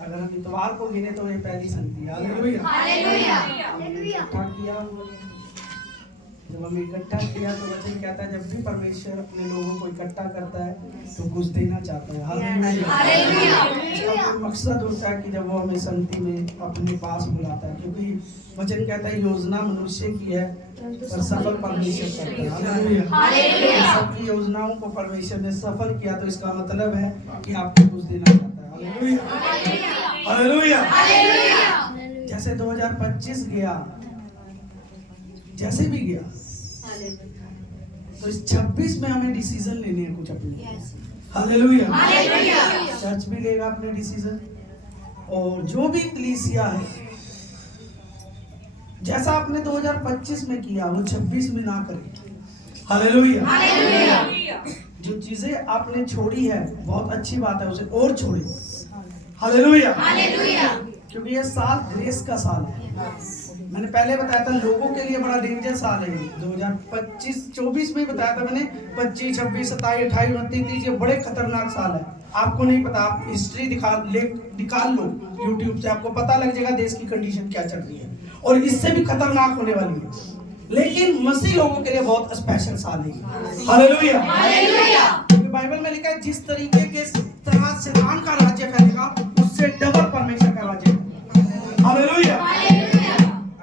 अगर हम इतवार को गिने तो ये पहली संगति है। Hallelujah hallelujah. इकट्ठा किया हम लोग। जब हम इकट्ठा किया तो वचन कहता है जब भी परमेश्वर अपने लोगों को इकट्ठा करता है तो कुछ देना चाहता है। हालेलुया। इसका मकसद होता है कि जब वो हमें संगति में अपने पास बुलाता है, क्योंकि वचन कहता है योजना मनुष्य की है पर सफल परमेश्वर करता है। हालेलुया। सबकी योजनाओं को परमेश्वर ने सफल किया तो इसका मतलब है कि आपको कुछ देना चाहता है। Hallelujah hallelujah. जैसे 2025 गया, जैसे भी गया, तो इस 26 में हमें डिसीजन लेने हैं कुछ अपने। Hallelujah hallelujah. चर्च भी लेगा अपने डिसीजन, और जो भी कलीसिया है जैसा आपने 2025 में किया वो 26 में ना करें। Hallelujah hallelujah. जो चीजें आपने छोड़ी है बहुत अच्छी बात है, उसे और छोड़े। Hallelujah hallelujah. क्योंकि ये साल ग्रेस का साल है। मैंने पहले बताया था लोगों के लिए बड़ा डेंजर साल है 2025-24 में बताया था मैंने। 25, 26, 27, 28, 29, ये बड़े खतरनाक साल है। आपको नहीं पता, आप हिस्ट्री निकाल लो यूट्यूब से, आपको पता लग जाएगा देश की कंडीशन क्या चल रही है, और इससे भी खतरनाक होने वाली है। लेकिन मसीह लोगों के लिए बहुत स्पेशल साल है। Hallelujah hallelujah. बाइबल में लिखा है जिस तरीके के तरह शैतान का राज्य फैलेगा उससे डबल परमेश्वर का राज्य। हालेलुया।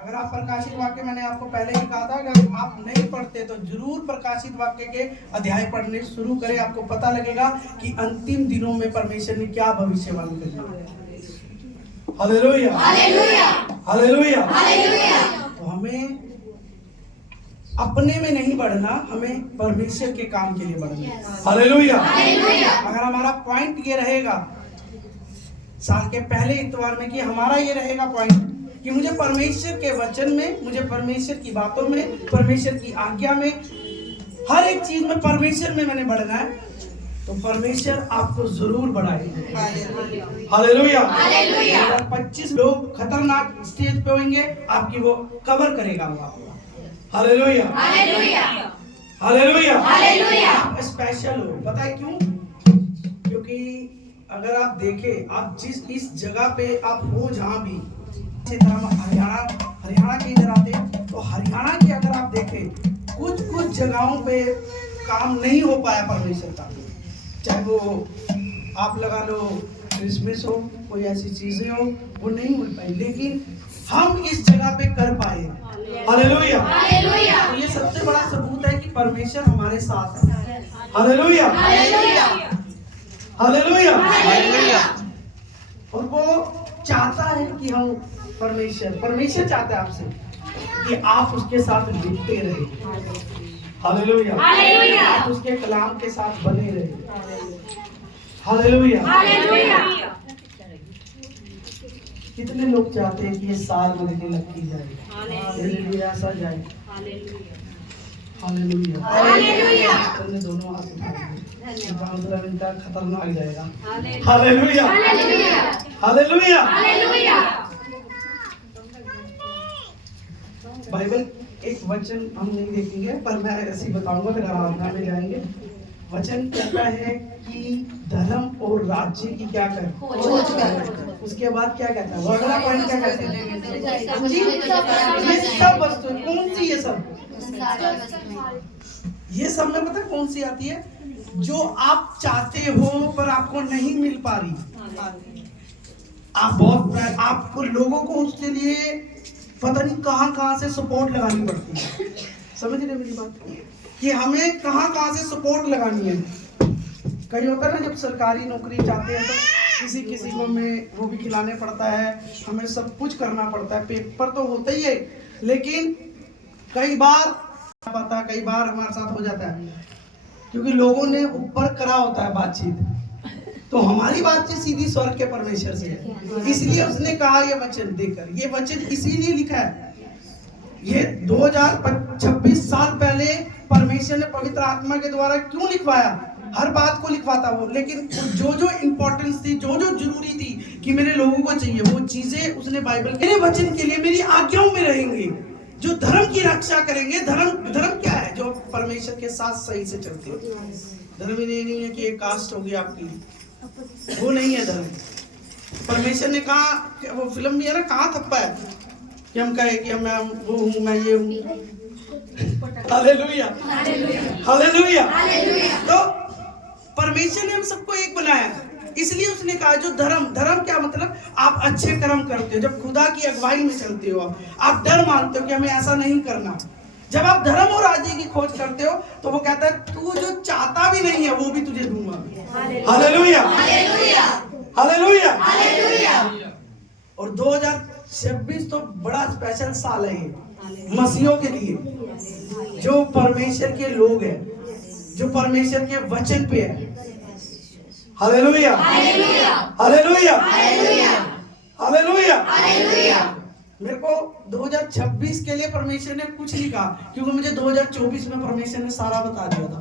अगर आप प्रकाशित वाक्य, मैंने आपको पहले ही कहा था, अगर आप नहीं पढ़ते तो जरूर प्रकाशित वाक्य के अध्याय पढ़ने शुरू करें। आपको पता लगेगा कि अंतिम दिनों में परमेश्वर ने क्या भविष्यवाणी करी। Hallelujah hallelujah hallelujah hallelujah. तो हमें अपने में नहीं बढ़ना, हमें परमेश्वर के काम के लिए बढ़ना। Hallelujah hallelujah. अगर हमारा पॉइंट ये रहेगा साल के पहले इतवार में, कि हमारा ये रहेगा पॉइंट कि मुझे परमेश्वर के वचन में, मुझे परमेश्वर की बातों में, परमेश्वर की आज्ञा में, हर एक चीज में परमेश्वर में मैंने बढ़ना है, तो परमेश्वर आपको जरूर बढ़ाएगा। Hallelujah hallelujah. 25 लोग खतरनाक स्टेज पे होंगे, आपकी वो कवर करेगा वो आपको। Hallelujah hallelujah hallelujah hallelujah. आप स्पेशल हो, पता है क्यों? क्योंकि अगर आप देखें, आप जिस इस जगह पे आप हो जहां भी, हरियाणा के इधर आते हैं तो हरियाणा के अगर आप देखें कुछ जगहों पे काम नहीं हो पाया परमेश्वर का, चाहे वो आप लगा लो क्रिसमस हो, कोई ऐसी चीजें हो, वो नहीं हो पाई, लेकिन हम इस जगह पे कर पाए। Hallelujah hallelujah. तो ये सबसे बड़ा सबूत है कि परमेश्वर हमारे साथ है। Hallelujah hallelujah hallelujah hallelujah. और वो चाहता है कि हम परमेश्वर चाहता है आपसे कि आप उसके साथ जुड़ते रहे। Hallelujah hallelujah. आप उसके कलाम के साथ बने रहे। Hallelujah hallelujah. कितने लोग चाहते हैं कि ये साल महीने लगती जाए, मेरे लिए ऐसा जाए। Hallelujah hallelujah. दोनों हाथ उठाएंगे, इनका खतरनाक जाएगा। Hallelujah hallelujah hallelujah. बाइबल एक वचन हम नहीं देखेंगे, पर मैं ऐसे बताऊंगा, फिर आराधना में जाएंगे। वचन कहता है कि धर्म और राज्य की क्या करें, उसके बाद क्या कहता है, अगला पॉइंट क्या कहता है, ये सब वस्तु कौन सी, ये सब में पता कौन सी आती है, जो आप चाहते हो पर आपको नहीं मिल पा रही। आपको लोगों को उसके लिए पता नहीं कहां से सपोर्ट लगानी पड़ती है। समझ रहे मेरी बात, कि हमें कहां से सपोर्ट लगानी है। कई होता है ना, जब सरकारी नौकरी चाहते हैं तो किसी को हमें वो भी खिलाने पड़ता है, हमें सब कुछ करना पड़ता है, पेपर तो होता ही है, लेकिन कई बार हमारे साथ हो जाता है, क्योंकि लोगों ने ऊपर करा होता है बातचीत, तो हमारी बातचीत सीधी स्वर्ग के परमेश्वर से है। इसलिए उसने कहा ये वचन देकर, ये वचन इसीलिए लिखा है, ये 2026 साल पहले परमेश्वर ने पवित्र आत्मा के द्वारा क्यों लिखवाया, हर बात को लिखवाता वो, लेकिन जो इम्पोर्टेंस थी, जो जरूरी थी कि मेरे लोगों को चाहिए, वो चीजें उसने बाइबल, मेरे वचन के लिए, मेरी आज्ञाओं में रहेंगे, जो धर्म की रक्षा करेंगे। धर्म क्या है? जो परमेश्वर के साथ सही से चलते हैं। धर्म ये नहीं है कि एक कास्ट होगी आपकी, वो नहीं है धर्म। परमेश्वर ने कहा, वो फिल्म भी है ना, कहाँ थप्पा है कि हम कहे कि मैं वो हूँ, मैं ये हूँ। Hallelujah, hallelujah. तो परमेश्वर ने हम सबको एक बनाया, इसलिए उसने कहा जो धर्म, धर्म क्या मतलब, आप अच्छे कर्म करते हो, जब खुदा की अगुवाई में चलते हो, आप डर मानते हो कि हमें ऐसा नहीं करना। जब आप धर्म और राज्य की खोज करते हो तो वो कहता है तू जो चाहता भी नहीं है वो भी तुझे दूंगा। Hallelujah, hallelujah, hallelujah. और 2026 तो बड़ा स्पेशल साल है ये मसीहों के लिए, जो परमेश्वर के लोग हैं, जो परमेश्वर के वचन पे है। Hallelujah, hallelujah, hallelujah, hallelujah, hallelujah. मेरे को 2026 के लिए परमेश्वर ने कुछ नहीं कहा, क्योंकि मुझे 2024 में परमेश्वर ने सारा बता दिया था।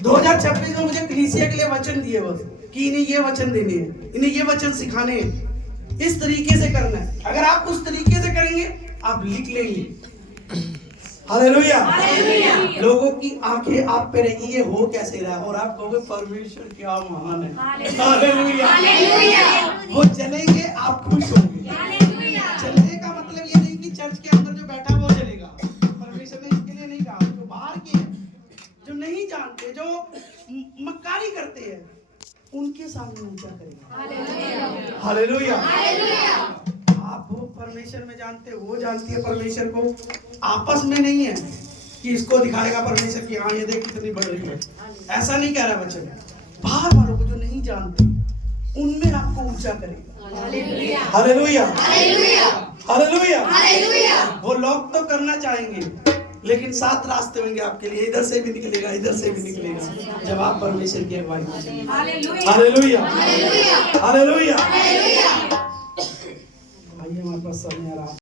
2026 में मुझे कलीसिया के लिए वचन दिए बस, कि इन्हें ये वचन देने हैं, इन्हें ये वचन सिखाने हैं, इस तरीके से करना है। अगर आप उस तरीके से करेंगे आप लिख लेंगे। Hallelujah, hallelujah. लोगों की आंखें आप पे रहेंगी, ये हो कैसे रहा है, और आप कहोगे परमेश्वर क्या महान है। Hallelujah, hallelujah. वो चलेंगे, आप खुश होंगे। चलने का मतलब ये नहीं कि चर्च के अंदर जो बैठा वो चलेगा, परमेश्वर ने इसके लिए नहीं कहा। जो बाहर के हैं, जो नहीं जानते, जो मक्कारी करते हैं, उनके सामने ऊंचा करेगा। Hallelujah, hallelujah. आप वो परमेश्वर में जानते, वो जानती है परमेश्वर को, आपस में नहीं है कि इसको दिखाएगा परमेश्वर की हाँ ये देख कितनी बढ़ रही है, ऐसा नहीं कह रहा वचन। बाहर वालों को जो नहीं जानते उनमें आपको ऊंचा करेगा। Hallelujah, hallelujah, hallelujah, hallelujah. वो लोग तो करना चाहेंगे, लेकिन 7 रास्ते होंगे आपके लिए, इधर से भी निकलेगा, इधर से भी निकलेगा, जब आप परमेश्वर की अगुवाई में चलेंगे। Hallelujah, hallelujah, hallelujah. भाई हमारे पास समय आ रहा।